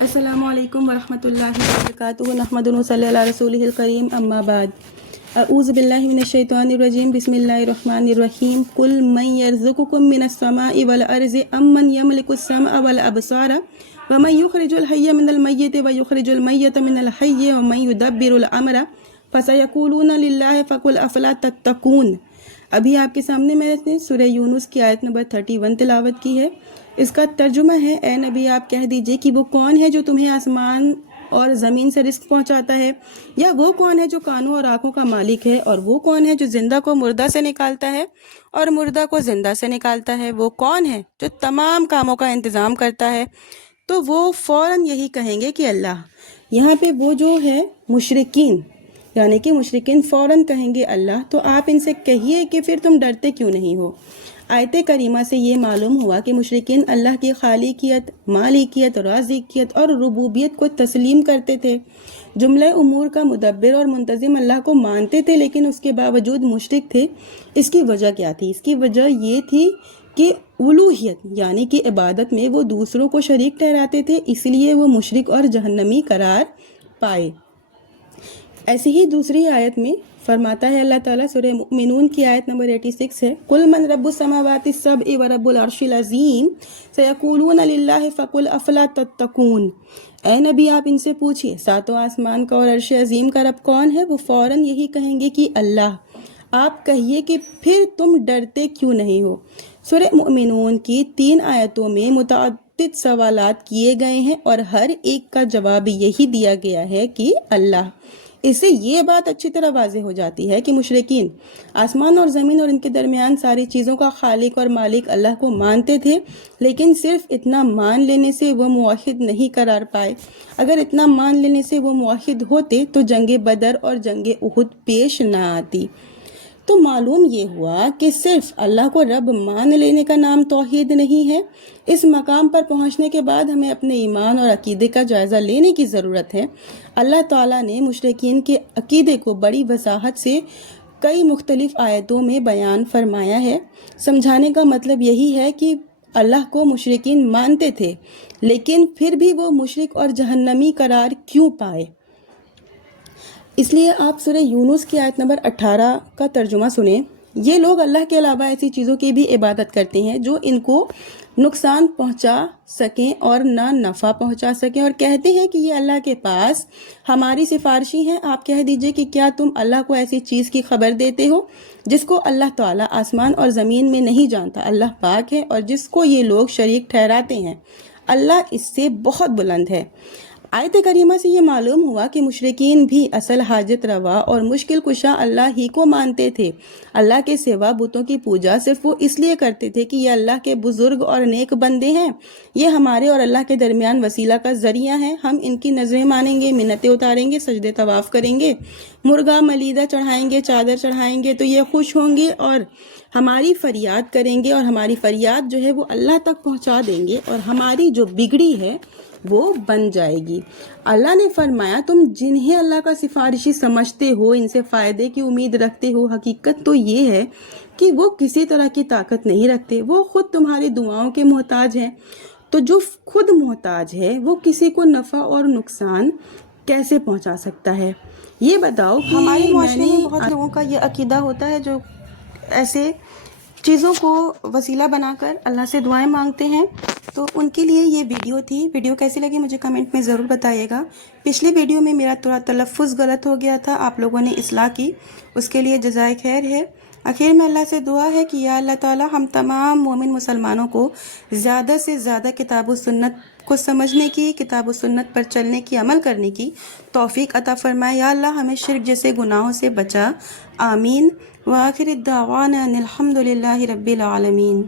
السلام علیکم ورحمۃ اللہ وبرکاتہ نحمد صلی اللہ رسول الکریم اما بعد اعوذ باللہ من الشیطان الرجیم بسم اللہ الرحمن الرحیم قل من یرزقکم من السماء والارض ام من یملک السمع والابصار ومن یخرج الحی من المیت ویخرج المیت من الحی ومن یدبر الامر فسیقولون للہ فقل افلا تتقون۔ ابھی آپ کے سامنے میں نے سورہ یونس کی آیت نمبر 31 تلاوت کی ہے۔ اس کا ترجمہ ہے، اے نبی آپ کہہ دیجئے کہ وہ کون ہے جو تمہیں آسمان اور زمین سے رزق پہنچاتا ہے، یا وہ کون ہے جو کانوں اور آنکھوں کا مالک ہے، اور وہ کون ہے جو زندہ کو مردہ سے نکالتا ہے اور مردہ کو زندہ سے نکالتا ہے، وہ کون ہے جو تمام کاموں کا انتظام کرتا ہے۔ تو وہ فوراً یہی کہیں گے کہ اللہ۔ یہاں پہ وہ جو ہے مشرکین، یعنی کہ مشرکین فوراً کہیں گے اللہ، تو آپ ان سے کہیے کہ پھر تم ڈرتے کیوں نہیں ہو۔ آیت کریمہ سے یہ معلوم ہوا کہ مشرکین اللہ کی خالقیت، مالکیت، رازقیت اور ربوبیت کو تسلیم کرتے تھے، جملہ امور کا مدبر اور منتظم اللہ کو مانتے تھے، لیکن اس کے باوجود مشرک تھے۔ اس کی وجہ کیا تھی؟ اس کی وجہ یہ تھی کہ الوہیت یعنی کہ عبادت میں وہ دوسروں کو شریک ٹھہراتے تھے، اس لیے وہ مشرک اور جہنمی قرار پائے۔ ایسی ہی دوسری آیت میں فرماتا ہے اللہ تعالیٰ، سورہ مؤمنون کی آیت نمبر 86 ہے، قُلْ مَنْ رَبُّ السَّمَاوَاتِ السَّبْعِ وَرَبُّ الْعَرْشِ الْعَظِيمِ سَيَقُولُونَ لِلَّهِ فَقُلْ أَفَلَا تَتَّقُونَ۔ اے نبی آپ ان سے پوچھئے ساتوں آسمان کا اور عرش عظیم کا رب کون ہے؟ وہ فوراً یہی کہیں گے کہ اللہ۔ آپ کہیے کہ پھر تم ڈرتے کیوں نہیں ہو۔ سورہ مؤمنون کی 3 آیتوں میں متعدد سوالات کیے گئے ہیں اور ہر ایک کا جواب یہی دیا گیا ہے کہ اللہ۔ اس سے یہ بات اچھی طرح واضح ہو جاتی ہے کہ مشرکین آسمان اور زمین اور ان کے درمیان ساری چیزوں کا خالق اور مالک اللہ کو مانتے تھے، لیکن صرف اتنا مان لینے سے وہ موحد نہیں قرار پائے۔ اگر اتنا مان لینے سے وہ موحد ہوتے تو جنگ بدر اور جنگ احد پیش نہ آتی۔ تو معلوم یہ ہوا کہ صرف اللہ کو رب مان لینے کا نام توحید نہیں ہے۔ اس مقام پر پہنچنے کے بعد ہمیں اپنے ایمان اور عقیدے کا جائزہ لینے کی ضرورت ہے۔ اللہ تعالیٰ نے مشرکین کے عقیدے کو بڑی وضاحت سے کئی مختلف آیتوں میں بیان فرمایا ہے۔ سمجھانے کا مطلب یہی ہے کہ اللہ کو مشرکین مانتے تھے، لیکن پھر بھی وہ مشرک اور جہنمی قرار کیوں پائے۔ اس لیے آپ سورہ یونس کی آیت نمبر 18 کا ترجمہ سنیں۔ یہ لوگ اللہ کے علاوہ ایسی چیزوں کی بھی عبادت کرتے ہیں جو ان کو نقصان پہنچا سکیں اور نہ نفع پہنچا سکیں، اور کہتے ہیں کہ یہ اللہ کے پاس ہماری سفارشی ہیں۔ آپ کہہ دیجئے کہ کیا تم اللہ کو ایسی چیز کی خبر دیتے ہو جس کو اللہ تعالیٰ آسمان اور زمین میں نہیں جانتا؟ اللہ پاک ہے، اور جس کو یہ لوگ شریک ٹھہراتے ہیں اللہ اس سے بہت بلند ہے۔ آیت کریمہ سے یہ معلوم ہوا کہ مشرکین بھی اصل حاجت روا اور مشکل کشا اللہ ہی کو مانتے تھے۔ اللہ کے سوا بتوں کی پوجا صرف وہ اس لیے کرتے تھے کہ یہ اللہ کے بزرگ اور نیک بندے ہیں، یہ ہمارے اور اللہ کے درمیان وسیلہ کا ذریعہ ہیں، ہم ان کی نظریں مانیں گے، منتیں اتاریں گے، سجدے طواف کریں گے، مرغا ملیدہ چڑھائیں گے، چادر چڑھائیں گے تو یہ خوش ہوں گے اور ہماری فریاد کریں گے، اور ہماری فریاد جو ہے وہ اللہ تک پہنچا دیں گے، اور ہماری جو بگڑی ہے وہ بن جائے گی۔ اللہ نے فرمایا تم جنہیں اللہ کا سفارشی سمجھتے ہو، ان سے فائدے کی امید رکھتے ہو، حقیقت تو یہ ہے کہ وہ کسی طرح کی طاقت نہیں رکھتے، وہ خود تمہاری دعاؤں کے محتاج ہیں۔ تو جو خود محتاج ہے وہ کسی کو نفع اور نقصان کیسے پہنچا سکتا ہے؟ یہ بتاؤ کہ ہمارے معاشرے میں بہت لوگوں کا یہ عقیدہ ہوتا ہے جو ایسے چیزوں کو وسیلہ بنا کر اللہ سے دعائیں مانگتے ہیں۔ تو ان کے لیے یہ ویڈیو تھی۔ ویڈیو کیسی لگی مجھے کمنٹ میں ضرور بتائیے گا۔ پچھلی ویڈیو میں میرا تھوڑا تلفظ غلط ہو گیا تھا، آپ لوگوں نے اصلاح کی، اس کے لیے جزائے خیر ہے۔ آخر میں اللہ سے دعا ہے کہ یا اللہ تعالی ہم تمام مومن مسلمانوں کو زیادہ سے زیادہ کتاب و سنت کو سمجھنے کی، کتاب و سنت پر چلنے کی، عمل کرنے کی توفیق عطا فرمائے۔ یا اللہ ہمیں شرک جیسے گناہوں سے بچا، آمین۔ وآخر الدعوانا ان الحمد للہ رب العالمین۔